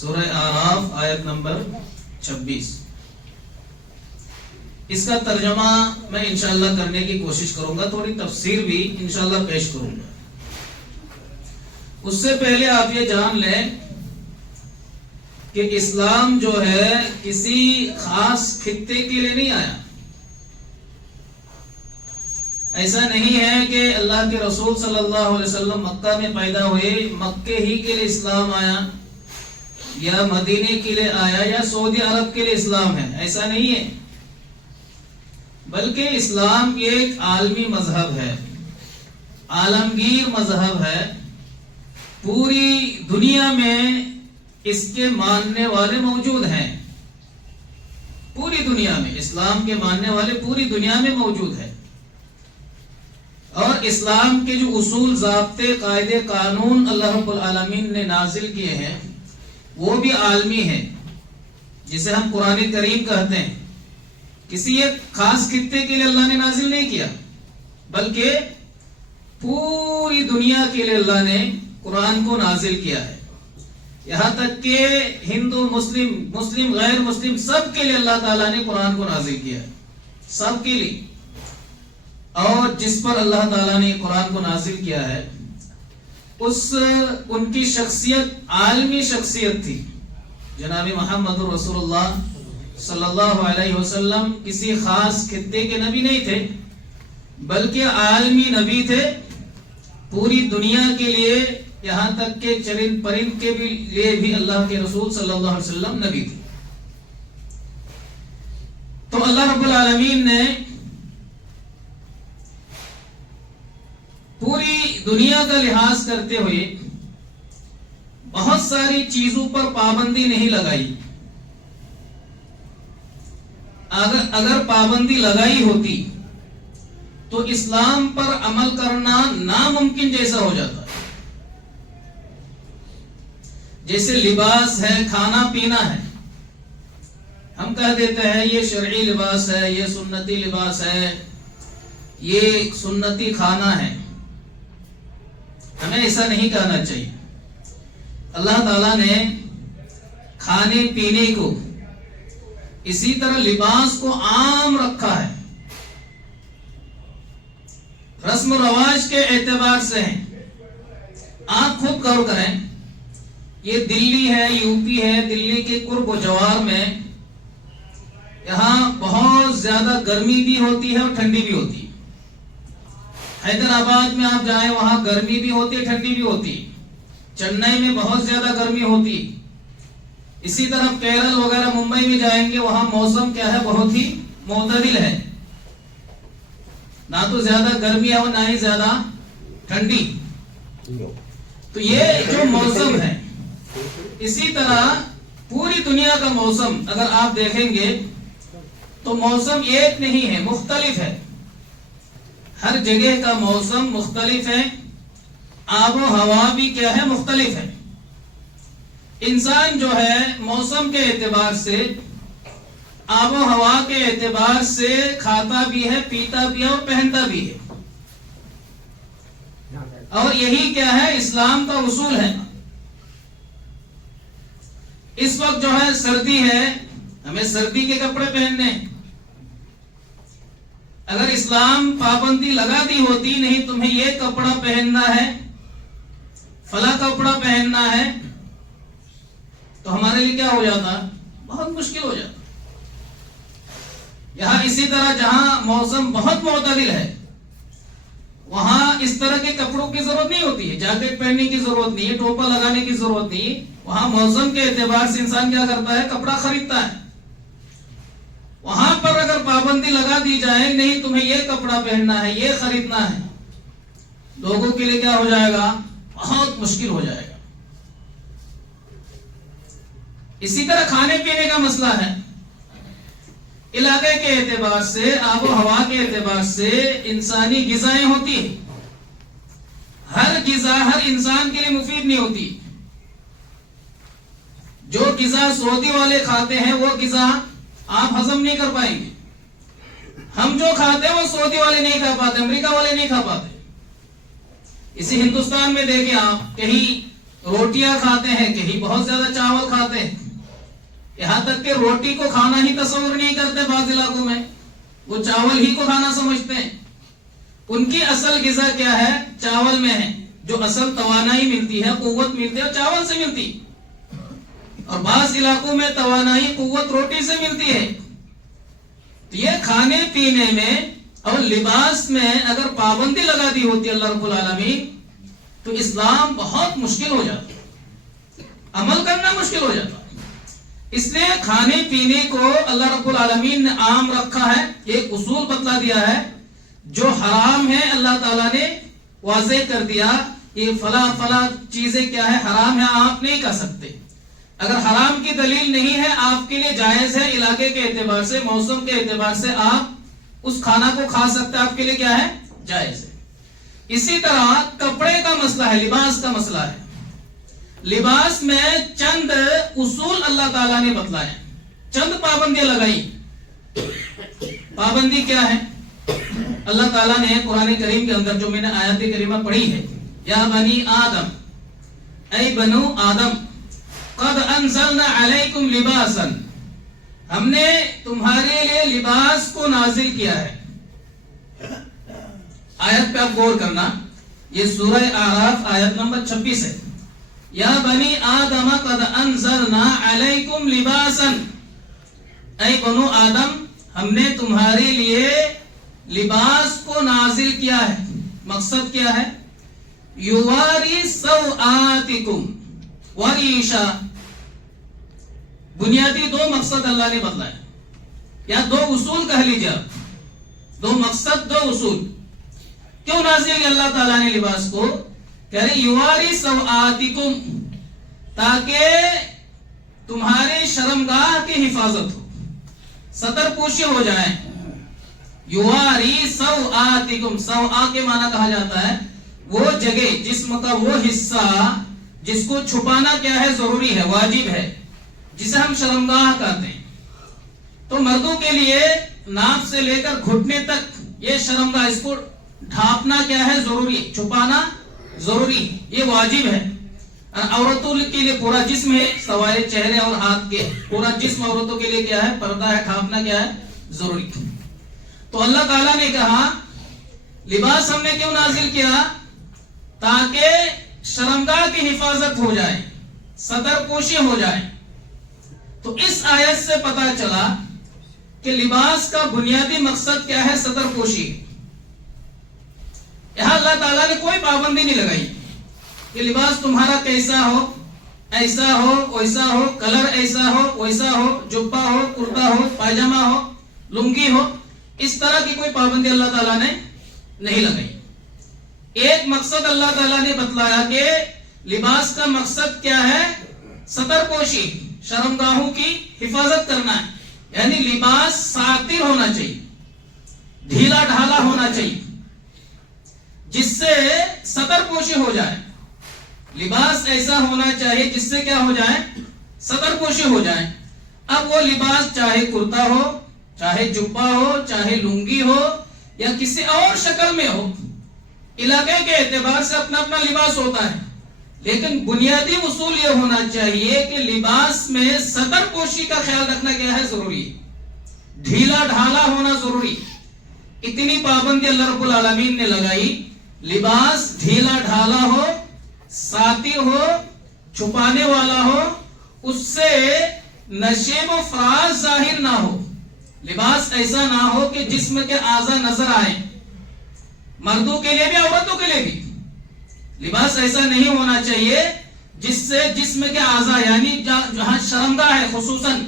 سورہ اعراف آیت نمبر 26. اس کا ترجمہ میں انشاءاللہ کرنے کی کوشش کروں گا, تھوڑی تفسیر بھی انشاءاللہ پیش کروں گا. اس سے پہلے آپ یہ جان لیں کہ اسلام جو ہے کسی خاص خطے کے لیے نہیں آیا. ایسا نہیں ہے کہ اللہ کے رسول صلی اللہ علیہ وسلم مکہ میں پیدا ہوئے, مکے ہی کے لیے اسلام آیا, یا مدینے کے لیے آیا, یا سعودی عرب کے لیے اسلام ہے. ایسا نہیں ہے, بلکہ اسلام ایک عالمی مذہب ہے, عالمگیر مذہب ہے. پوری دنیا میں اس کے ماننے والے موجود ہیں. پوری دنیا میں اسلام کے ماننے والے پوری دنیا میں موجود ہیں. اور اسلام کے جو اصول, ضابطے, قاعدے, قانون اللہ رب العالمین نے نازل کیے ہیں وہ بھی عالمی ہیں, جسے ہم قرآن کریم کہتے ہیں. کسی ایک خاص خطے کے لیے اللہ نے نازل نہیں کیا, بلکہ پوری دنیا کے لیے اللہ نے قرآن کو نازل کیا ہے. یہاں تک کہ ہندو, مسلم, غیر مسلم سب کے لیے اللہ تعالیٰ نے قرآن کو نازل کیا ہے, سب کے لیے. اور جس پر اللہ تعالیٰ نے قرآن کو نازل کیا ہے ان کی شخصیت عالمی شخصیت تھی. جناب محمد رسول اللہ صلی اللہ علیہ وسلم کسی خاص خطے کے نبی نہیں تھے, بلکہ عالمی نبی تھے. پوری دنیا کے لیے, یہاں تک کہ چرند پرند کے لیے بھی اللہ کے رسول صلی اللہ علیہ وسلم نبی تھے. تو اللہ رب العالمین نے پوری دنیا کا لحاظ کرتے ہوئے بہت ساری چیزوں پر پابندی نہیں لگائی. اگر پابندی لگائی ہوتی تو اسلام پر عمل کرنا ناممکن جیسا ہو جاتا. جیسے لباس ہے, کھانا پینا ہے, ہم کہہ دیتے ہیں یہ شرعی لباس ہے, یہ سنتی لباس ہے, یہ سنتی کھانا ہے. ہمیں ایسا نہیں کہنا چاہیے. اللہ تعالیٰ نے کھانے پینے کو, اسی طرح لباس کو عام رکھا ہے. رسم و رواج کے اعتبار سے ہیں. آپ خود غور کریں, یہ دلی ہے, یو پی ہے, دلی کے قرب و جوار میں یہاں بہت زیادہ گرمی بھی ہوتی ہے اور ٹھنڈی بھی ہوتی ہے. حیدرآباد میں آپ جائیں وہاں گرمی بھی ہوتی ہے, ٹھنڈی بھی ہوتی ہے. چنئی میں بہت زیادہ گرمی ہوتی. اسی طرح کیرل وغیرہ ممبئی میں جائیں گے, وہاں موسم کیا ہے, بہت ہی معتدل ہے. نہ تو زیادہ گرمی ہے اور نہ ہی زیادہ ٹھنڈی. تو یہ جو موسم ہے, اسی طرح پوری دنیا کا موسم اگر آپ دیکھیں گے تو موسم ایک نہیں ہے, مختلف ہے. ہر جگہ کا موسم مختلف ہے, آب و ہوا بھی کیا ہے, مختلف ہے. انسان جو ہے موسم کے اعتبار سے, آب و ہوا کے اعتبار سے کھاتا بھی ہے, پیتا بھی ہے اور پہنتا بھی ہے. اور یہی کیا ہے, اسلام کا اصول ہے. اس وقت جو ہے سردی ہے, ہمیں سردی کے کپڑے پہننے. اگر اسلام پابندی لگا دی ہوتی, نہیں تمہیں یہ کپڑا پہننا ہے, فلاں کپڑا پہننا ہے, تو ہمارے لیے کیا ہو جاتا, بہت مشکل ہو جاتا. یہاں اسی طرح جہاں موسم بہت معتدل ہے, وہاں اس طرح کے کپڑوں کی ضرورت نہیں ہوتی ہے, جیکٹ پہننے کی ضرورت نہیں ہے, ٹوپا لگانے کی ضرورت نہیں ہے. وہاں موسم کے اعتبار سے انسان کیا کرتا ہے, کپڑا خریدتا ہے. وہاں پر اگر پابندی لگا دی جائے, نہیں تمہیں یہ کپڑا پہننا ہے, یہ خریدنا ہے, لوگوں کے لیے کیا ہو جائے گا, بہت مشکل ہو جائے گا. اسی طرح کھانے پینے کا مسئلہ ہے. علاقے کے اعتبار سے, آب و ہوا کے اعتبار سے انسانی غذائیں ہوتی ہیں. ہر غذا ہر انسان کے لیے مفید نہیں ہوتی. جو غذا سعودی والے کھاتے ہیں وہ غذا آپ ہضم نہیں کر پائیں گے. ہم جو کھاتے ہیں وہ سعودی والے نہیں کھا پاتے, امریکہ والے نہیں کھا پاتے. اسی ہندوستان میں دیکھیں آپ, کہیں روٹیاں کھاتے ہیں، کہیں بہت زیادہ چاول کھاتے ہیں، یہاں تک کہ روٹی کو کھانا ہی تصور نہیں کرتے، بعض علاقوں میں وہ چاول ہی کو کھانا سمجھتے ہیں۔ ان کی اصل غذا کیا ہے؟ چاول میں ہے، جو اصل توانائی ملتی ہے، قوت ملتی ہے، چاول سے ملتی، اور بعض علاقوں میں توانائی قوت روٹی سے ملتی ہے۔ تو یہ کھانے پینے میں اور لباس میں اگر پابندی لگا دی ہوتی اللہ رب العالمین تو اسلام بہت مشکل ہو جاتا، عمل کرنا مشکل ہو جاتا۔ اس لیے کھانے پینے کو اللہ رب العالمین نے عام رکھا ہے، ایک اصول بتلا دیا ہے، جو حرام ہے اللہ تعالیٰ نے واضح کر دیا، یہ فلاں فلاں چیزیں کیا ہے، حرام ہے، آپ نہیں کر سکتے۔ اگر حرام کی دلیل نہیں ہے، آپ کے لیے جائز ہے، علاقے کے اعتبار سے، موسم کے اعتبار سے آپ اس کھانا کو کھا سکتے، آپ کے لیے کیا ہے، جائز ہے۔ اسی طرح کپڑے کا مسئلہ ہے، لباس کا مسئلہ ہے۔ لباس میں چند اصول اللہ تعالیٰ نے بتلائے، چند پابندیاں لگائی۔ پابندی کیا ہے؟ اللہ تعالیٰ نے قرآن کریم کے اندر جو میں نے آیات کریمہ پڑھی ہے، یا بنی آدم، اے بنو آدم، قد انزلنا علیکم لباسا، ہم نے تمہارے لیے لباس کو نازل کیا ہے۔ آیت پہ آپ غور کرنا، یہ سورہ اعراف آیت نمبر 26 ہے۔ یا بنی آدم قد انزلنا علیکم لباسا، اے بنو آدم، ہم نے تمہارے لیے لباس کو نازل کیا ہے۔ مقصد کیا ہے؟ یواری سوآتکم وریشا، بنیادی دو مقصد اللہ نے بتلائے، یا دو اصول کہہ لیجیے آپ، دو مقصد دو اصول۔ کیوں نازل کیا اللہ تعالیٰ نے لباس کو؟ کہہ رہے یواری سوآتکم، تاکہ تمہارے شرمگاہ کی حفاظت ہو، ستر پوشی ہو جائیں۔ یواری سوآتکم، سوآ کے معنی کہا جاتا ہے وہ جگہ، جسم کا وہ حصہ جس کو چھپانا کیا ہے، ضروری ہے، واجب ہے، جسے ہم شرمگاہ کہتے ہیں۔ تو مردوں کے لیے ناف سے لے کر گھٹنے تک یہ شرمگاہ، اس کو ڈھانپنا کیا ہے، ضروری ہے، چھپانا ضروری، یہ واجب ہے۔ عورتوں کے لیے پورا جسم ہے، سوائے چہرے اور ہاتھ کے، پورا جسم عورتوں کے لیے کیا ہے، پردہ ہے، ڈھانپنا کیا ہے، ضروری۔ تو اللہ تعالیٰ نے کہا لباس ہم نے کیوں نازل کیا؟ تاکہ شرمگاہ کی حفاظت ہو جائے، ستر پوشی ہو جائے۔ تو اس آیت سے پتا چلا کہ لباس کا بنیادی مقصد کیا ہے، ستر پوشی۔ یہاں اللہ تعالیٰ نے کوئی پابندی نہیں لگائی کہ لباس تمہارا کیسا ہو، ایسا ہو، ویسا ہو، کلر ایسا ہو، ویسا ہو، جبہ ہو، کرتا ہو، پائجامہ ہو، لنگی ہو، اس طرح کی کوئی پابندی اللہ تعالیٰ نے نہیں لگائی۔ ایک مقصد اللہ تعالیٰ نے بتلایا کہ لباس کا مقصد کیا ہے، ستر پوشی، شرمگاہوں کی حفاظت کرنا ہے، یعنی لباس ساتر ہونا چاہیے، ڈھیلا ڈھالا ہونا چاہیے، جس سے ستر پوشی ہو جائے۔ لباس ایسا ہونا چاہیے جس سے کیا ہو جائے، ستر پوشی ہو جائے۔ اب وہ لباس چاہے کرتا ہو، چاہے جبہ ہو، چاہے لنگی ہو، یا کسی اور شکل میں ہو، علاقے کے اعتبار سے اپنا اپنا لباس ہوتا ہے، لیکن بنیادی اصول یہ ہونا چاہیے کہ لباس میں ستر پوشی کا خیال رکھنا کیا ہے، ضروری ہے، ڈھیلا ڈھالا ہونا ضروری۔ اتنی پابندی اللہ رب العالمین نے لگائی، لباس ڈھیلا ڈھالا ہو، ساتر ہو، چھپانے والا ہو، اس سے نشیب و فراز ظاہر نہ ہو۔ لباس ایسا نہ ہو کہ جسم کے اعضاء نظر آئے، مردوں کے لیے بھی عورتوں کے لیے بھی۔ لباس ایسا نہیں ہونا چاہیے جس سے جسم کے اعضاء، یعنی جہاں شرمگاہ ہے، خصوصاً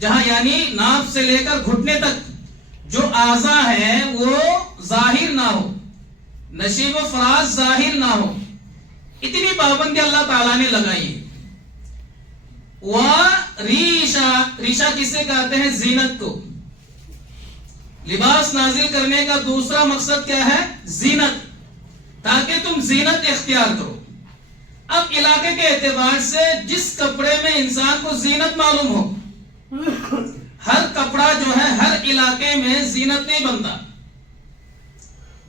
جہاں یعنی ناف سے لے کر گھٹنے تک جو اعضاء ہیں وہ ظاہر نہ ہو، نشیب و فراز ظاہر نہ ہو۔ اتنی پابندی اللہ تعالیٰ نے لگائی ہے۔ ریشا، ریشا کسے کہتے ہیں، زینت کو۔ لباس نازل کرنے کا دوسرا مقصد کیا ہے، زینت، تاکہ تم زینت اختیار کرو۔ اب علاقے کے اعتبار سے جس کپڑے میں انسان کو زینت معلوم ہو، ہر کپڑا جو ہے ہر علاقے میں زینت نہیں بنتا۔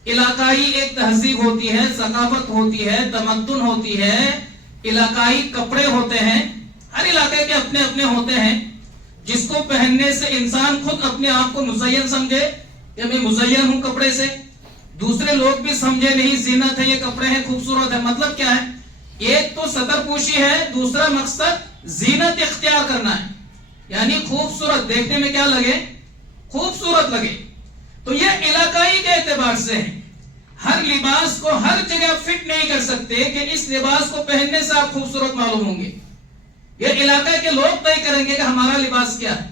علاقائی ایک تہذیب ہوتی ہے، ثقافت ہوتی ہے، تمدن ہوتی ہے، علاقائی کپڑے ہوتے ہیں، ہر علاقے کے اپنے اپنے ہوتے ہیں، جس کو پہننے سے انسان خود اپنے آپ کو مزین سمجھے کہ میں مزین ہوں کپڑے سے، دوسرے لوگ بھی سمجھے نہیں زینت ہے، یہ کپڑے ہیں، خوبصورت ہے۔ مطلب کیا ہے؟ ایک تو سطر پوشی ہے، دوسرا مقصد زینت اختیار کرنا ہے، یعنی خوبصورت، دیکھنے میں کیا لگے؟ خوبصورت لگے۔ تو یہ علاقائی کے اعتبار سے ہے، ہر لباس کو ہر جگہ فٹ نہیں کر سکتے کہ اس لباس کو پہننے سے آپ خوبصورت معلوم ہوں گے، یہ علاقے کے لوگ طے کریں گے کہ ہمارا لباس کیا ہے۔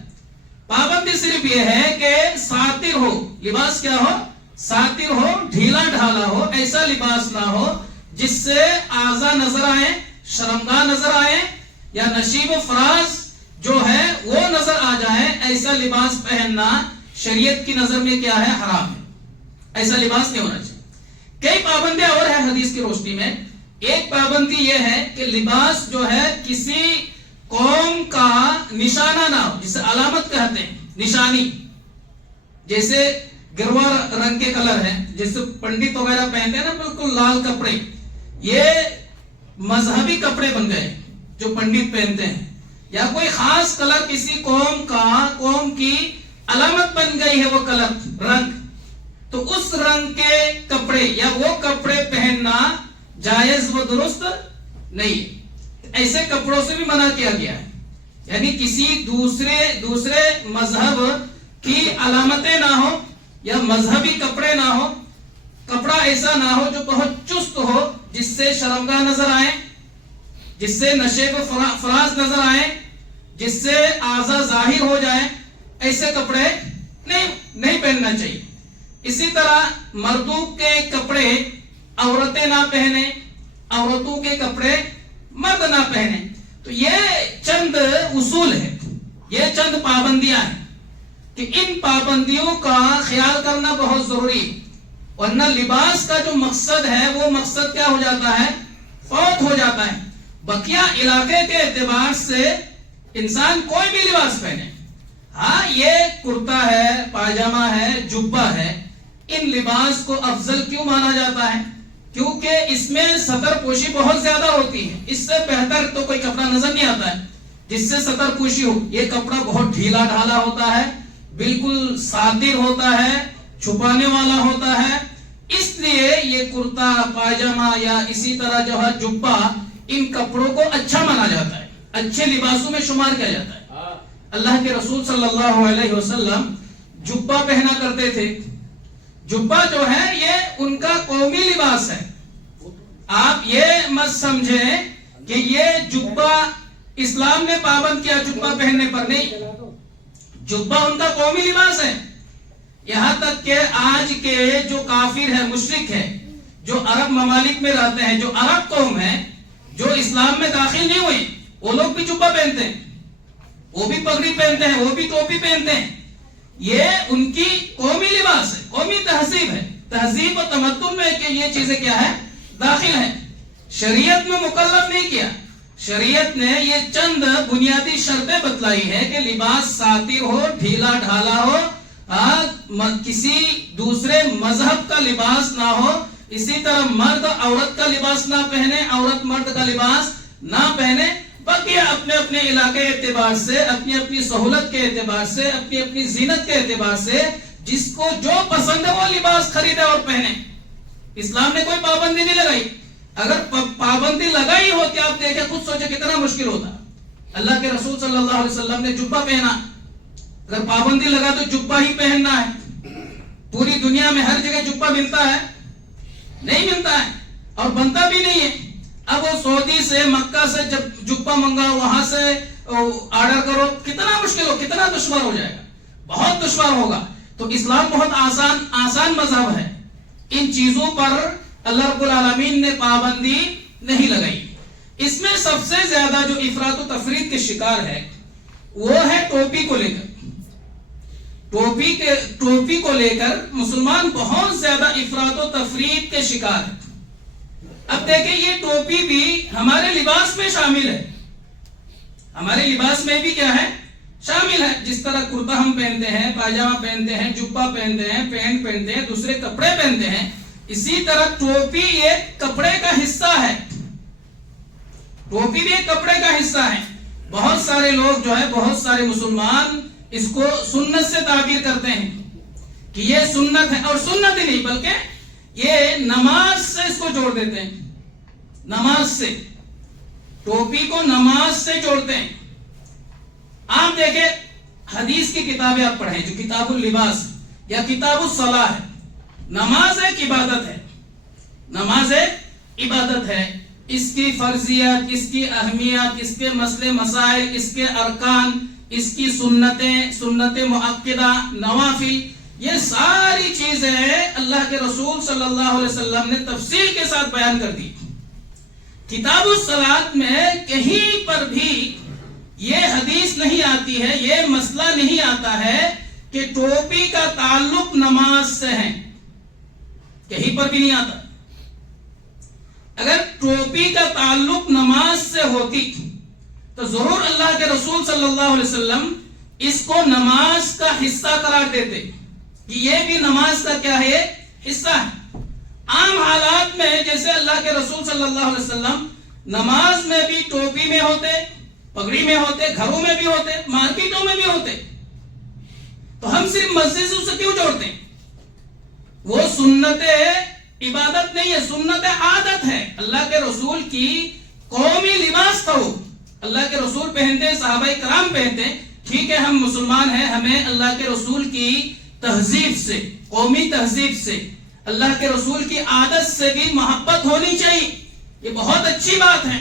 پابندی صرف یہ ہے کہ ساتر ہو، لباس کیا ہو؟ ساتر ہو، ڈھیلا ڈھالا ہو، ایسا لباس نہ ہو جس سے اعضاء نظر آئیں، شرمگاہ نظر آئیں، یا نشیب و فراز جو ہے وہ نظر آ جائے، ایسا لباس پہننا شریعت کی نظر میں کیا ہے؟ حرام ہے، ایسا لباس نہیں ہونا چاہیے۔ کئی پابندیاں اور ہیں حدیث کی روشنی میں۔ ایک پابندی یہ ہے کہ لباس جو ہے کسی قوم کا نشانہ نہ ہو، جسے علامت کہتے ہیں، نشانی، جیسے گروا رنگ کے کلر ہیں، جیسے پنڈت وغیرہ پہنتے ہیں نا بالکل لال کپڑے، یہ مذہبی کپڑے بن گئے جو پنڈت پہنتے ہیں، یا کوئی خاص کلر کسی قوم کا، قوم کی علامت بن گئی ہے وہ کلر، رنگ، تو اس رنگ کے کپڑے یا وہ کپڑے پہننا جائز و درست نہیں، ایسے کپڑوں سے بھی منع کیا گیا ہے۔ یعنی کسی دوسرے مذہب کی علامتیں نہ ہو یا مذہبی کپڑے نہ ہو، کپڑا ایسا نہ ہو جو بہت چست ہو، جس سے شرمگاہ نظر آئے، جس سے نشیب و فراز نظر آئے، جس سے اعضاء ظاہر ہو جائے، ایسے کپڑے نہیں پہننا چاہیے۔ اسی طرح مردوں کے کپڑے عورتیں نہ پہنے، عورتوں کے کپڑے مرد نہ پہنے۔ تو یہ چند اصول ہیں، یہ چند پابندیاں ہیں کہ ان پابندیوں کا خیال کرنا بہت ضروری ہے، ورنہ لباس کا جو مقصد ہے وہ مقصد کیا ہو جاتا ہے؟ فوت ہو جاتا ہے۔ بقیہ علاقے کے اعتبار سے انسان کوئی بھی لباس پہنے، ہاں یہ کرتا ہے، پاجامہ ہے، جبہ ہے، ان لباس کو افضل کیوں مانا جاتا ہے؟ کیونکہ اس میں سطر پوشی بہت زیادہ ہوتی ہے، اس سے بہتر تو کوئی کپڑا نظر نہیں آتا ہے جس سے سطر پوشی ہو۔ یہ کپڑا بہت ڈھیلا ڈھالا ہوتا ہے، بالکل ساتر ہوتا ہے، چھپانے والا ہوتا ہے، اس لیے یہ کرتا، پاجامہ یا اسی طرح جو ہے جبہ، ان کپڑوں کو اچھا مانا جاتا ہے، اچھے لباسوں میں شمار کیا جاتا ہے۔ اللہ کے رسول صلی اللہ علیہ وسلم جبہ پہنا کرتے تھے۔ جبہ جو ہے یہ ان کا قومی لباس ہے، آپ یہ مت سمجھیں کہ یہ جبہ اسلام نے پابند کیا جبہ پہننے پر، نہیں، جبہ ان کا قومی لباس ہے۔ یہاں تک کہ آج کے جو کافر ہے، مشرک ہے، جو عرب ممالک میں رہتے ہیں، جو عرب قوم ہے، جو اسلام میں داخل نہیں ہوئی، وہ لوگ بھی جبہ پہنتے ہیں، وہ بھی پگڑی پہنتے ہیں، وہ بھی ٹوپی پہنتے ہیں۔ یہ ان کی قومی لباس ہے، قومی تہذیب ہے، تہذیب و تمدن میں کہ یہ چیزیں کیا ہے؟ داخل ہیں۔ شریعت میں مکلف نہیں کیا، شریعت نے یہ چند بنیادی شرطیں بتلائی ہے کہ لباس ساتر ہو، ڈھیلا ڈھالا ہو، کسی دوسرے مذہب کا لباس نہ ہو، اسی طرح مرد عورت کا لباس نہ پہنے، عورت مرد کا لباس نہ پہنے۔ باقی اپنے اپنے علاقے اعتبار سے، اپنی اپنی سہولت کے اعتبار سے، اپنی اپنی زینت کے اعتبار سے جس کو جو پسند ہے وہ لباس خریدے اور پہنے۔ اسلام نے کوئی پابندی نہیں لگائی، اگر پابندی لگائی ہوتی آپ دیکھیں، خود سوچے کتنا مشکل ہوتا۔ اللہ کے رسول صلی اللہ علیہ وسلم نے جبہ پہنا، اگر پابندی لگا تو جبہ ہی پہننا ہے۔ پوری دنیا میں ہر جگہ جبہ ملتا ہے؟ نہیں ملتا ہے، اور بنتا بھی نہیں ہے۔ اب وہ سعودی سے، مکہ سے جب جبہ منگاؤ، وہاں سے آرڈر کرو، کتنا مشکل ہو، کتنا دشوار ہو جائے گا، بہت دشوار ہوگا۔ تو اسلام بہت آسان مذہب ہے، ان چیزوں پر اللہ رب العالمین نے پابندی نہیں لگائی۔ اس میں سب سے زیادہ جو افراط و تفریط کے شکار ہے وہ ہے ٹوپی کو لے کر۔ ٹوپی کو لے کر مسلمان بہت زیادہ افراط و تفریط کے شکار ہے۔ اب دیکھیں یہ ٹوپی بھی ہمارے لباس میں شامل ہے، ہمارے لباس میں بھی کیا ہے؟ شامل ہے۔ جس طرح کرتا ہم پہنتے ہیں، پاجامہ پہنتے ہیں، جبہ پہنتے ہیں، پینٹ پہنتے ہیں، دوسرے کپڑے پہنتے ہیں، اسی طرح ٹوپی ایک کپڑے کا حصہ ہے، ٹوپی بھی ایک کپڑے کا حصہ ہے. بہت سارے لوگ جو ہے، بہت سارے مسلمان اس کو سنت سے تعبیر کرتے ہیں کہ یہ سنت ہے، اور سنت ہی نہیں بلکہ یہ نماز سے اس کو جوڑ دیتے ہیں، نماز سے، ٹوپی کو نماز سے جوڑتے ہیں. آپ دیکھیں حدیث کی کتابیں آپ پڑھیں جو کتاب اللباس یا کتاب الصلاح ہے. نماز ایک عبادت ہے، نماز ایک عبادت ہے. اس کی فرضیت، اس کی اہمیت، اس کے مسئلے مسائل، اس کے ارکان، اس کی سنتیں، سنت مؤکدہ، نوافل، یہ ساری چیزیں اللہ کے رسول صلی اللہ علیہ وسلم نے تفصیل کے ساتھ بیان کر دی. کتاب الصلاۃ میں کہیں پر بھی یہ حدیث نہیں آتی ہے، یہ مسئلہ نہیں آتا ہے کہ ٹوپی کا تعلق نماز سے ہے، کہیں پر بھی نہیں آتا. اگر ٹوپی کا تعلق نماز سے ہوتی تو ضرور اللہ کے رسول صلی اللہ علیہ وسلم اس کو نماز کا حصہ قرار دیتے کہ یہ بھی نماز کا کیا ہے، حصہ ہے. عام حالات میں جیسے اللہ کے رسول صلی اللہ علیہ وسلم نماز میں بھی ٹوپی میں ہوتے، پگڑی میں ہوتے، گھروں میں بھی ہوتے، مارکیٹوں میں بھی ہوتے، تو ہم صرف مسجد سے اسے کیوں جوڑتے ہیں؟ وہ سنت عبادت نہیں ہے، سنت عادت ہے. اللہ کے رسول کی قومی لباس تھا، وہ اللہ کے رسول پہنتے، صحابہ کرام پہنتے. ٹھیک ہے ہم مسلمان ہیں، ہمیں اللہ کے رسول کی تہذیب سے، قومی تہذیب سے، اللہ کے رسول کی عادت سے بھی محبت ہونی چاہیے، یہ بہت اچھی بات ہے.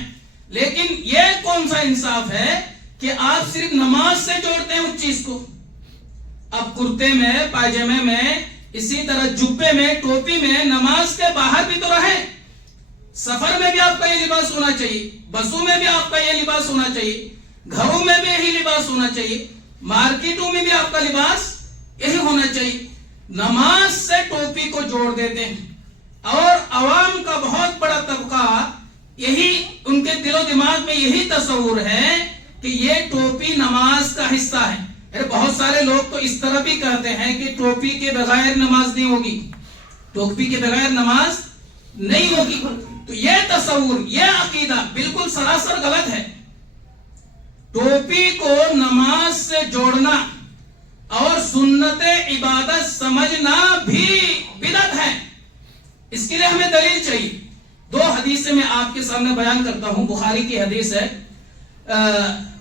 لیکن یہ کون سا انصاف ہے کہ آپ صرف نماز سے جوڑتے ہیں اس چیز کو؟ اب کرتے میں، پائجامے میں، اسی طرح جبے میں، ٹوپی میں، نماز کے باہر بھی تو رہیں. سفر میں بھی آپ کا یہ لباس ہونا چاہیے، بسوں میں بھی آپ کا یہ لباس ہونا چاہیے، گھروں میں بھی یہی لباس ہونا چاہیے، مارکیٹوں میں بھی آپ کا لباس یہی ہونا چاہیے. نماز سے ٹوپی کو جوڑ دیتے ہیں، اور عوام کا بہت بڑا طبقہ یہی، ان کے دل و دماغ میں یہی تصور ہے کہ یہ ٹوپی نماز کا حصہ ہے. بہت سارے لوگ تو اس طرح بھی کہتے ہیں کہ ٹوپی کے بغیر نماز نہیں ہوگی، ٹوپی کے بغیر نماز نہیں ہوگی. تو یہ تصور، یہ عقیدہ بالکل سراسر غلط ہے. ٹوپی کو نماز سے جوڑنا اور سنت عبادت سمجھنا بھی بدعت ہے. اس کے لیے ہمیں دلیل چاہیے. دو حدیثیں میں آپ کے سامنے بیان کرتا ہوں. بخاری کی حدیث ہے،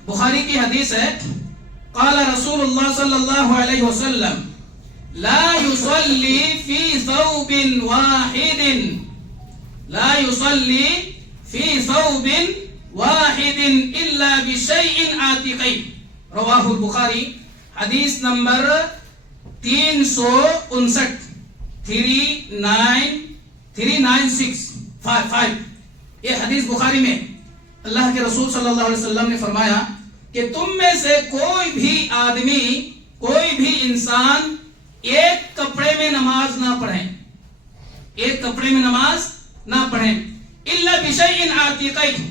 بخاری کی حدیث ہے، قال رسول اللہ صلی اللہ علیہ وسلم لا يصلي في ثوب واحد، لا يصلي في ثوب واحد الا بشيء عاتقين، رواہ البخاری. حدیث نمبر 359 39655. یہ حدیث بخاری میں اللہ کے رسول صلی اللہ علیہ وسلم نے فرمایا کہ تم میں سے کوئی بھی آدمی، کوئی بھی انسان ایک کپڑے میں نماز نہ پڑھیں، ایک کپڑے میں نماز نہ پڑھیں، الا بشیء عاتقین،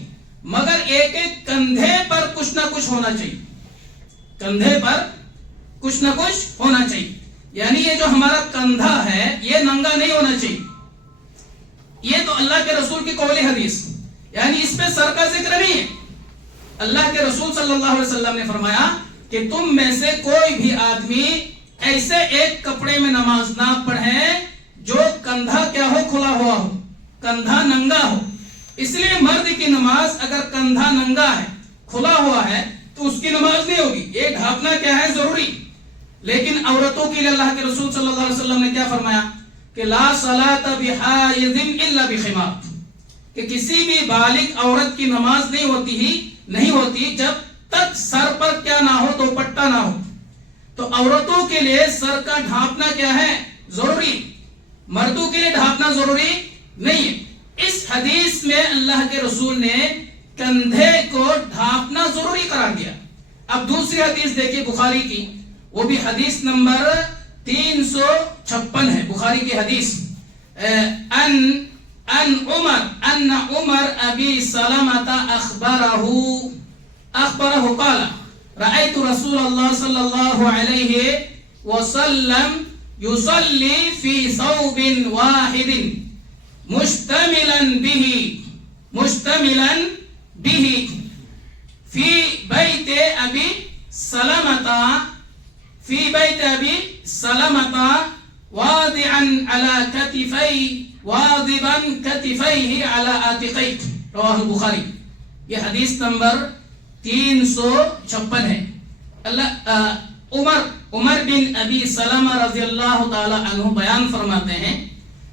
مگر ایک ایک کندھے پر کچھ نہ کچھ ہونا چاہیے، کندھے پر کچھ نہ کچھ ہونا چاہیے. یعنی یہ جو ہمارا کندھا ہے یہ ننگا نہیں ہونا چاہیے. یہ تو اللہ کے رسول کی قولی حدیث، یعنی اس پہ سر کا ذکر نہیں ہے. اللہ کے رسول صلی اللہ علیہ وسلم نے فرمایا کہ تم میں سے کوئی بھی آدمی ایسے ایک کپڑے میں نماز نہ پڑھے جو کندھا کیا ہو، کھلا ہوا ہو، کندھا ننگا ہو. اس لیے مرد کی نماز اگر کندھا ننگا ہے، کھلا ہوا ہے، تو اس کی نماز نہیں ہوگی. یہ ڈھانپنا کیا ہے، ضروری. لیکن عورتوں کے لیے اللہ کے رسول صلی اللہ علیہ وسلم نے کیا فرمایا کہ لا صلاۃ بحائض الا بخمار، کہ کسی بھی بالغ عورت کی نماز نہیں ہوتی جب تک سر پر کیا نہ ہو، دوپٹہ نہ ہو. تو عورتوں کے لیے سر کا ڈھانپنا کیا ہے، ضروری. مردوں کے لیے ڈھانپنا ضروری نہیں ہے. اس حدیث میں اللہ کے رسول نے کندھے کو ڈھانپنا ضروری قرار دیا. اب دوسری حدیث دیکھیے بخاری کی، وہ بھی حدیث نمبر 356 ہے بخاری کی حدیث. ان عمر ابی سلمۃ اخبرہ قال رأيت رسول الله صلى الله عليه وسلم يصلي في ثوب واحد مشتملن به فی بیت ابی سلمۃ واضعا واضبا کتفیہ علی عاتقیہ، رواہ البخاری۔ یہ حدیث نمبر 356 ہے۔ عمر بن ابی سلمہ رضی اللہ تعالی عنہ بیان فرماتے ہیں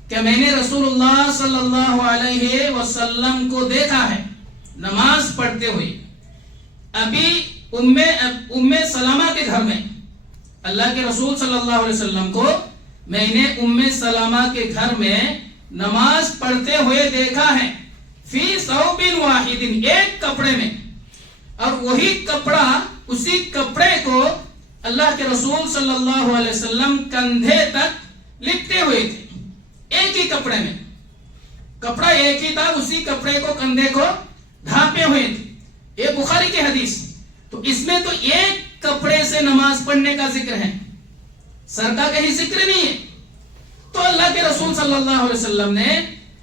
کہ میں نے رسول اللہ صلی اللہ علیہ وسلم کو دیکھا ہے نماز پڑھتے ہوئے ابھی ام سلمہ کے گھر میں۔ اللہ کے رسول صلی اللہ علیہ وسلم کو میں نے ام سلمہ کے گھر میں نماز پڑھتے ہوئے دیکھا ہے، فی ثوب واحد، ایک کپڑے میں، اور وہی کپڑا، اسی کپڑے کو اللہ کے رسول صلی اللہ علیہ وسلم کندھے تک لپٹے ہوئے تھے۔ ایک ہی کپڑے میں، کپڑا ایک ہی تھا، اسی کپڑے کو کندھے کو ڈھانپے ہوئے تھے۔ یہ بخاری کی حدیث، تو اس میں تو ایک کپڑے سے نماز پڑھنے کا ذکر ہے، سر کا کہیں ذکر نہیں ہے۔ تو اللہ کے رسول صلی اللہ علیہ وسلم نے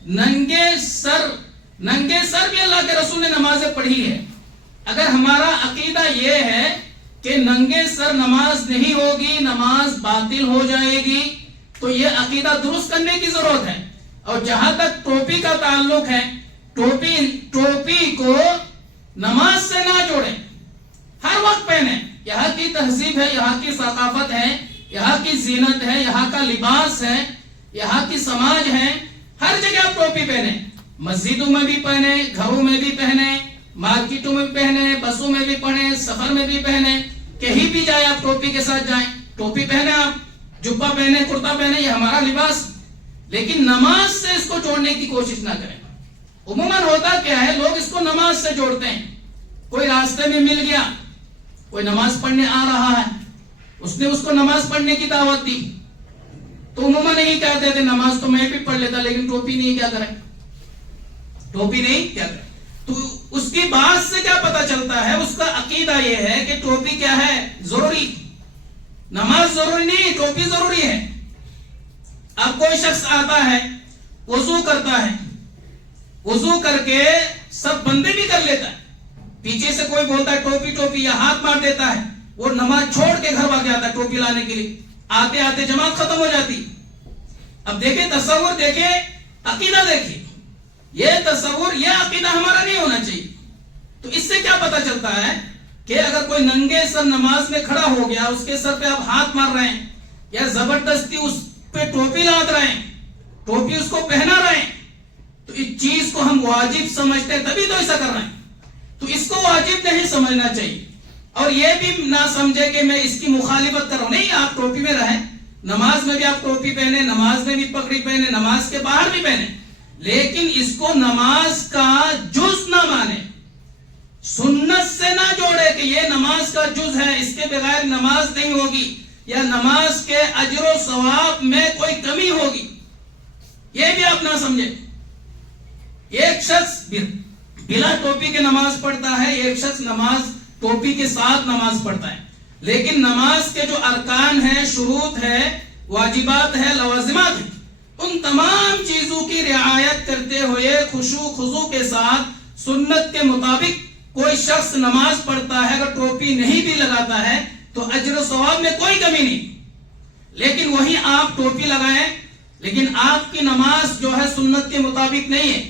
ننگے سر بھی اللہ کے رسول نے نمازیں پڑھی ہے۔ اگر ہمارا عقیدہ یہ ہے کہ ننگے سر نماز نہیں ہوگی، نماز باطل ہو جائے گی، تو یہ عقیدہ درست کرنے کی ضرورت ہے۔ اور جہاں تک ٹوپی کا تعلق ہے، ٹوپی کو نماز سے نہ جوڑیں، ہر وقت پہنیں۔ یہاں کی تہذیب ہے، یہاں کی ثقافت ہے، یہاں کی زینت ہے، یہاں کا لباس ہے، یہاں کی سماج ہے، ہر جگہ آپ ٹوپی پہنیں، مسجدوں میں بھی پہنیں، گھروں میں بھی پہنیں، مارکیٹوں میں بھی پہنیں، بسوں میں بھی پہنیں، سفر میں بھی پہنیں، کہیں بھی جائیں آپ ٹوپی کے ساتھ جائیں، ٹوپی پہنیں، آپ جبہ پہنیں، کرتا پہنیں، یہ ہمارا لباس۔ لیکن نماز سے اس کو جوڑنے کی کوشش نہ کریں۔ عموماً ہوتا کیا ہے، لوگ اس کو نماز سے جوڑتے ہیں۔ کوئی راستے میں مل گیا، کوئی نماز پڑھنے آ رہا ہے، اس نے اس کو نماز پڑھنے کی دعوت دی، تو عموماً نہیں کہتے تھے نماز تو میں بھی پڑھ لیتا، لیکن ٹوپی نہیں، کیا کریں؟ ٹوپی نہیں کیا کریں؟ تو اس کی بات سے کیا پتا چلتا ہے؟ اس کا عقیدہ یہ ہے کہ ٹوپی کیا ہے؟ ضروری، نماز ضروری نہیں، ٹوپی ضروری ہے۔ اب کوئی شخص آتا ہے، وضو کرتا ہے، وضو کر کے سب بندے بھی کر لیتا ہے، پیچھے سے کوئی بولتا ہے ٹوپی ٹوپی، یا ہاتھ مار دیتا ہے، وہ نماز چھوڑ کے گھر بھاگ جاتا ہے ٹوپی لانے کے لیے، آتے آتے جماعت ختم ہو جاتی۔ اب دیکھیں تصور، دیکھیں عقیدہ، دیکھیں یہ تصور، یہ عقیدہ ہمارا نہیں ہونا چاہیے۔ تو اس سے کیا پتا چلتا ہے کہ اگر کوئی ننگے سر نماز میں کھڑا ہو گیا، اس کے سر پہ آپ ہاتھ مار رہے ہیں، یا زبردستی اس پہ ٹوپی لاد رہے ہیں، ٹوپی اس کو پہنا رہے ہیں، تو اس چیز کو ہم واجب سمجھتے ہیں، تبھی تو ایسا کر رہے ہیں۔ تو اس کو واجب نہیں سمجھنا چاہیے، اور یہ بھی نہ سمجھے کہ میں اس کی مخالفت کر رہا ہوں۔ نہیں، آپ ٹوپی میں رہیں، نماز میں بھی آپ ٹوپی پہنے، نماز میں بھی پگڑی پہنے، نماز کے باہر بھی پہنے، لیکن اس کو نماز کا جز نہ مانے، سنت سے نہ جوڑے کہ یہ نماز کا جز ہے، اس کے بغیر نماز نہیں ہوگی، یا نماز کے اجر و ثواب میں کوئی کمی ہوگی، یہ بھی آپ نہ سمجھے۔ ایک شخص بلا ٹوپی کے نماز پڑھتا ہے، ایک شخص نماز ٹوپی کے ساتھ نماز پڑھتا ہے، لیکن نماز کے جو ارکان ہیں، شروط ہے، واجبات ہے، لوازمات ہیں، ان تمام چیزوں کی رعایت کرتے ہوئے خشوع خضوع کے ساتھ سنت کے مطابق کوئی شخص نماز پڑھتا ہے، اگر ٹوپی نہیں بھی لگاتا ہے تو اجر و ثواب میں کوئی کمی نہیں۔ لیکن وہی آپ ٹوپی لگائیں، لیکن آپ کی نماز جو ہے سنت کے مطابق نہیں ہے،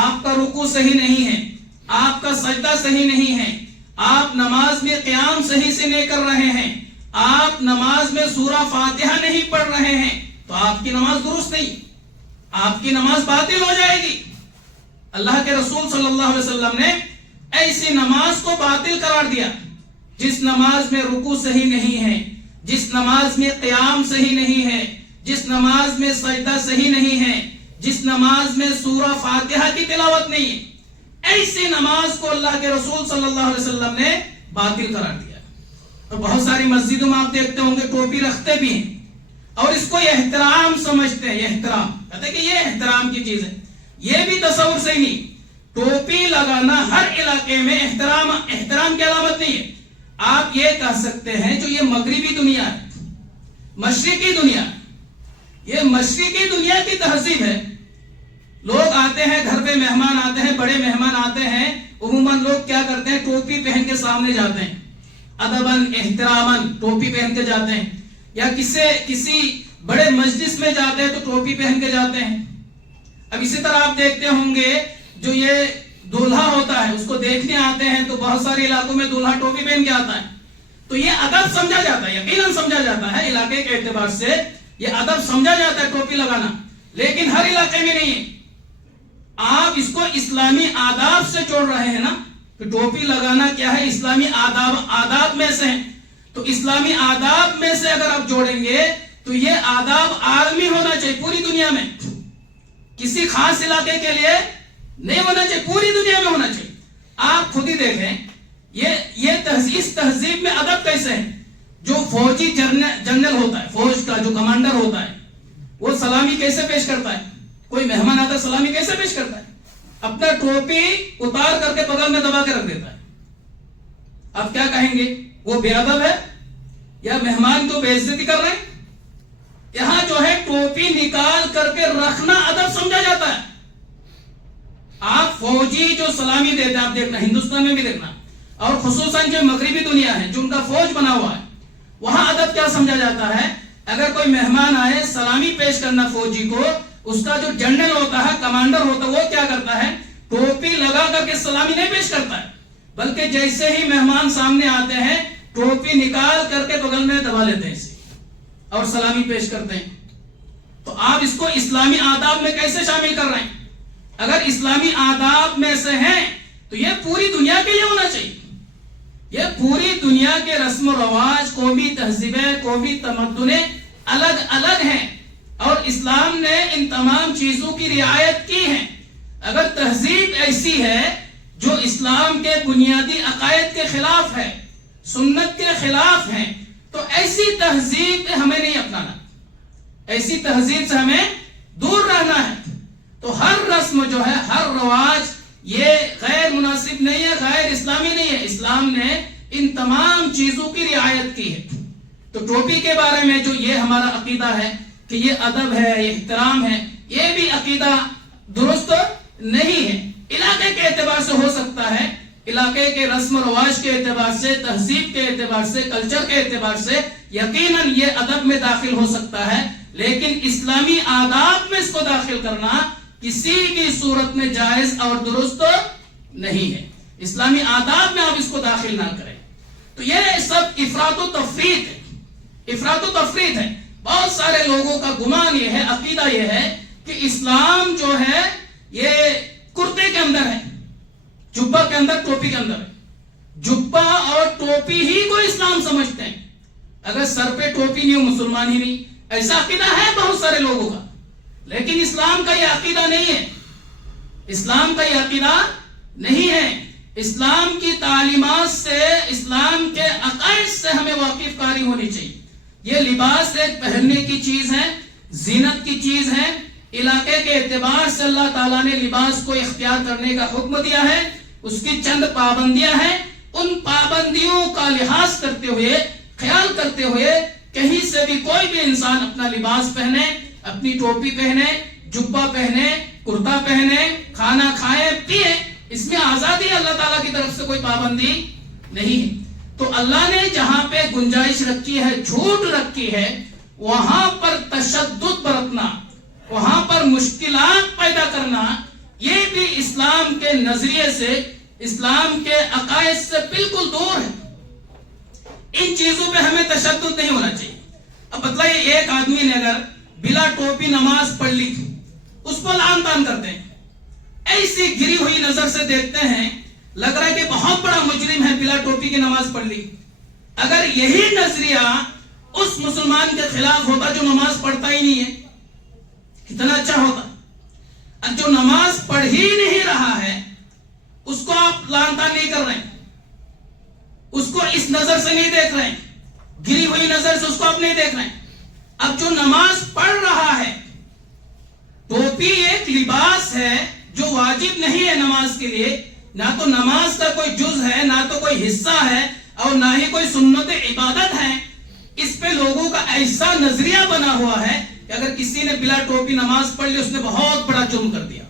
آپ کا رکوع صحیح نہیں ہے، آپ کا سجدہ صحیح نہیں ہے، آپ نماز میں قیام صحیح سے نہیں کر رہے ہیں، آپ نماز میں سورہ فاتحہ نہیں پڑھ رہے ہیں، تو آپ کی نماز درست نہیں، آپ کی نماز باطل ہو جائے گی۔ اللہ کے رسول صلی اللہ علیہ وسلم نے ایسی نماز کو باطل قرار دیا جس نماز میں رکوع صحیح نہیں ہے، جس نماز میں قیام صحیح نہیں ہے، جس نماز میں سجدہ صحیح نہیں ہے، جس نماز میں سورہ فاتحہ کی تلاوت نہیں ہے، ایسی نماز کو اللہ کے رسول صلی اللہ علیہ وسلم نے باطل قرار دیا۔ تو بہت ساری مسجدوں میں آپ دیکھتے ہوں گے ٹوپی رکھتے بھی ہیں، اور اس کو احترام سمجھتے ہیں، یہ احترام کہتے ہیں کہ یہ احترام کی چیز ہے، یہ بھی تصور صحیح نہیں۔ ٹوپی لگانا ہر علاقے میں احترام کی علامت نہیں ہے۔ آپ یہ کہہ سکتے ہیں جو یہ مغربی دنیا ہے، مشرقی دنیا، یہ مشرقی دنیا کی تہذیب ہے، لوگ آتے ہیں گھر پہ، مہمان آتے ہیں، بڑے مہمان آتے ہیں، عموماً لوگ کیا کرتے ہیں، ٹوپی پہن کے سامنے جاتے ہیں، ادباً احتراماً ٹوپی پہن کے جاتے ہیں، یا کسی بڑے مجلس میں جاتے ہیں تو ٹوپی پہن کے جاتے ہیں۔ اب اسی طرح آپ دیکھتے ہوں گے جو یہ دولہا ہوتا ہے اس کو دیکھنے آتے ہیں تو بہت سارے علاقوں میں دولہا ٹوپی پہن کے آتا ہے، تو یہ ادب سمجھا جاتا ہے، یقیناً سمجھا جاتا ہے، علاقے کے اعتبار سے یہ ادب سمجھا جاتا ہے ٹوپی لگانا، لیکن ہر علاقے میں نہیں ہے۔ آپ اس کو اسلامی آداب سے جوڑ رہے ہیں نا، کہ ٹوپی لگانا کیا ہے، اسلامی آداب میں سے ہے، تو اسلامی آداب میں سے اگر آپ جوڑیں گے تو یہ آداب عالمی ہونا چاہیے، پوری دنیا میں، کسی خاص علاقے کے لیے نہیں ہونا چاہیے، پوری دنیا میں ہونا چاہیے۔ آپ خود ہی دیکھیں اس تہذیب میں ادب کیسے ہے۔ جو فوجی جنرل ہوتا ہے، فوج کا جو کمانڈر ہوتا ہے، وہ سلامی کیسے پیش کرتا ہے؟ کوئی مہمان آتا ہے سلامی کیسے پیش کرتا ہے؟ اپنا ٹوپی اتار کر کے بغل میں دبا کے رکھ دیتا ہے۔ آپ کیا کہیں گے، وہ بے ادب ہے یا مہمان کو بے عزتی کر رہے ہیں؟ یہاں جو ہے ٹوپی نکال کر کے رکھنا ادب سمجھا جاتا ہے۔ آپ فوجی جو سلامی دیتے ہیں، آپ دیکھنا ہندوستان میں بھی دیکھنا، اور خصوصاً جو مغربی دنیا ہے، جو ان کا فوج بنا ہوا ہے، وہاں ادب کیا سمجھا جاتا ہے؟ اگر کوئی مہمان آئے سلامی پیش کرنا فوجی کو، اس کا جو جنرل ہوتا ہے، کمانڈر ہوتا ہے، وہ کیا کرتا ہے؟ ٹوپی لگا کر کے سلامی نہیں پیش کرتا ہے، بلکہ جیسے ہی مہمان سامنے آتے ہیں ٹوپی نکال کر کے بغل میں دبا لیتے ہیں اسے اور سلامی پیش کرتے ہیں۔ تو آپ اس کو اسلامی آداب میں کیسے شامل کر رہے ہیں؟ اگر اسلامی آداب میں سے ہیں تو یہ پوری دنیا کے لیے ہونا چاہیے۔ یہ پوری دنیا کے رسم و رواج، قومی تہذیبیں، قومی تمدنیں الگ الگ ہیں، اور اسلام نے ان تمام چیزوں کی رعایت کی ہے۔ اگر تہذیب ایسی ہے جو اسلام کے بنیادی عقائد کے خلاف ہے، سنت کے خلاف ہے، تو ایسی تہذیب ہمیں نہیں اپنانا، ایسی تہذیب سے ہمیں دور رہنا ہے۔ تو ہر رسم جو ہے، ہر رواج یہ غیر مناسب نہیں ہے، غیر اسلامی نہیں ہے، اسلام نے ان تمام چیزوں کی رعایت کی ہے۔ تو ٹوپی کے بارے میں جو یہ ہمارا عقیدہ ہے کہ یہ ادب ہے، یہ احترام ہے، یہ بھی عقیدہ درست نہیں ہے۔ علاقے کے اعتبار سے ہو سکتا ہے، علاقے کے رسم و رواج کے اعتبار سے، تہذیب کے اعتبار سے، کلچر کے اعتبار سے یقیناً یہ ادب میں داخل ہو سکتا ہے، لیکن اسلامی آداب میں اس کو داخل کرنا کسی بھی صورت میں جائز اور درست نہیں ہے۔ اسلامی آداب میں آپ اس کو داخل نہ کریں۔ تو یہ سب افراط و تفریط ہے، افراط و تفریط ہے۔ بہت سارے لوگوں کا گمان یہ ہے، عقیدہ یہ ہے کہ اسلام جو ہے یہ کرتے کے اندر ہے، جبہ کے اندر، ٹوپی کے اندر ہے۔ جبہ اور ٹوپی ہی کو اسلام سمجھتے ہیں، اگر سر پہ ٹوپی نہیں ہو مسلمان ہی نہیں، ایسا عقیدہ ہے بہت سارے لوگوں کا، لیکن اسلام کا یہ عقیدہ نہیں ہے، اسلام کا یہ عقیدہ نہیں ہے۔ اسلام کی تعلیمات سے، اسلام کے عقائد سے ہمیں واقف کاری ہونی چاہیے۔ یہ لباس ایک پہننے کی چیز ہے، زینت کی چیز ہے۔ علاقے کے اعتبار سے اللہ تعالیٰ نے لباس کو اختیار کرنے کا حکم دیا ہے، اس کی چند پابندیاں ہیں، ان پابندیوں کا لحاظ کرتے ہوئے، خیال کرتے ہوئے کہیں سے بھی کوئی بھی انسان اپنا لباس پہنے، اپنی ٹوپی پہنے، جبہ پہنے، کرتا پہنے، کھانا کھائے پیے، اس میں آزادی اللہ تعالیٰ کی طرف سے کوئی پابندی نہیں ہے۔ تو اللہ نے جہاں پہ گنجائش رکھی ہے، چھوٹ رکھی ہے، وہاں پر تشدد برتنا، وہاں پر مشکلات پیدا کرنا، یہ بھی اسلام کے نظریے سے، اسلام کے عقائد سے بالکل دور ہے۔ ان چیزوں پہ ہمیں تشدد نہیں ہونا چاہیے۔ اب بتلائیے، ایک آدمی نے اگر بلا ٹوپی نماز پڑھ لی، اس کو لعن طعن کرتے ہیں، ایسی گری ہوئی نظر سے دیکھتے ہیں، لگ رہا ہے کہ بہت بڑا مجرم ہے، بلا ٹوپی کی نماز پڑھ لی۔ اگر یہی نظریہ اس مسلمان کے خلاف ہوتا جو نماز پڑھتا ہی نہیں ہے، کتنا اچھا ہوتا۔ اب جو نماز پڑھ ہی نہیں رہا ہے، اس کو آپ لعن طعن نہیں کر رہے ہیں، اس کو اس نظر سے نہیں دیکھ رہے ہیں، گری ہوئی نظر سے اس کو آپ نہیں دیکھ رہے ہیں۔ اب جو نماز پڑھ رہا ہے، ٹوپی ایک لباس ہے جو واجب نہیں ہے نماز کے لیے، نہ تو نماز کا کوئی جز ہے، نہ تو کوئی حصہ ہے، اور نہ ہی کوئی سنت عبادت ہے۔ اس پہ لوگوں کا ایسا نظریہ بنا ہوا ہے کہ اگر کسی نے بلا ٹوپی نماز پڑھ لی، اس نے بہت بڑا جرم کر دیا۔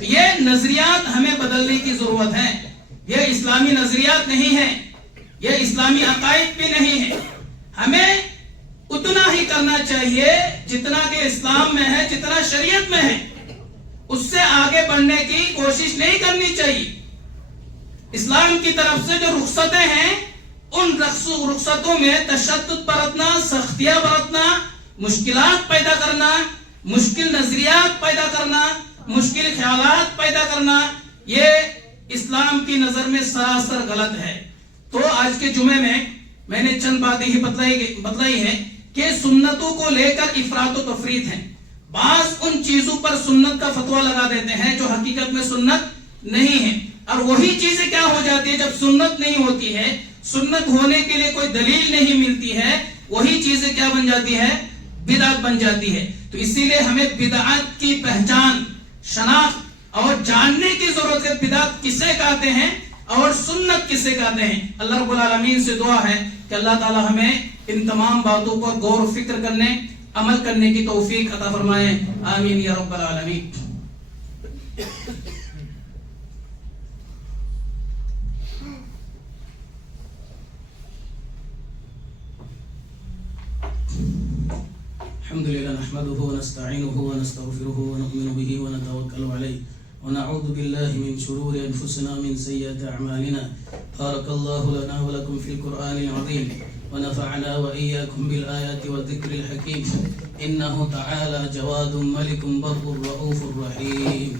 تو یہ نظریات ہمیں بدلنے کی ضرورت ہے. یہ اسلامی نظریات نہیں ہیں, یہ اسلامی عقائد بھی نہیں ہے. ہمیں اتنا ہی کرنا چاہیے جتنا کہ اسلام میں ہے, جتنا شریعت میں ہے. اس سے آگے بڑھنے کی کوشش نہیں کرنی چاہیے. اسلام کی طرف سے جو رخصتیں ہیں, ان رخصتوں میں تشدد برتنا, سختیاں برتنا, مشکلات پیدا کرنا, مشکل نظریات پیدا کرنا, مشکل خیالات پیدا کرنا, یہ اسلام کی نظر میں سراسر غلط ہے. تو آج کے جمعے میں نے چند باتیں ہی بتلائی ہیں کہ سنتوں کو لے کر افراط و تفریط ہے. بعض ان چیزوں پر سنت کا فتویٰ لگا دیتے ہیں جو حقیقت میں سنت نہیں ہے, اور وہی چیزیں کیا ہو جاتی ہے جب سنت نہیں ہوتی ہے, سنت ہونے کے لیے کوئی دلیل نہیں ملتی ہے, وہی چیزیں کیا بن جاتی ہے, بدعت بن جاتی ہے. تو اسی لیے ہمیں بدعت کی پہچان, شناخت اور جاننے کی ضرورت ہے. بدعت کسے کہتے ہیں اور سنت کسے کہتے ہیں. اللہ رب العالمین سے دعا ہے کہ اللہ تعالی ہمیں ان تمام باتوں پر غور و فکر کرنے, عمل کرنے کی توفیق عطا فرمائے. آمین یا رب العالمین. الحمد لله نحمده ونستعينه ونستغفره ونؤمن به ونتوكل عليه ونعوذ بالله من شرور أنفسنا ومن سيئات أعمالنا. بارك الله لنا ولكم في القرآن العظيم ونفعنا وإياكم بالآيات والذكر الحكيم. إنه تعالى جواد ملك بر رؤوف رحيم.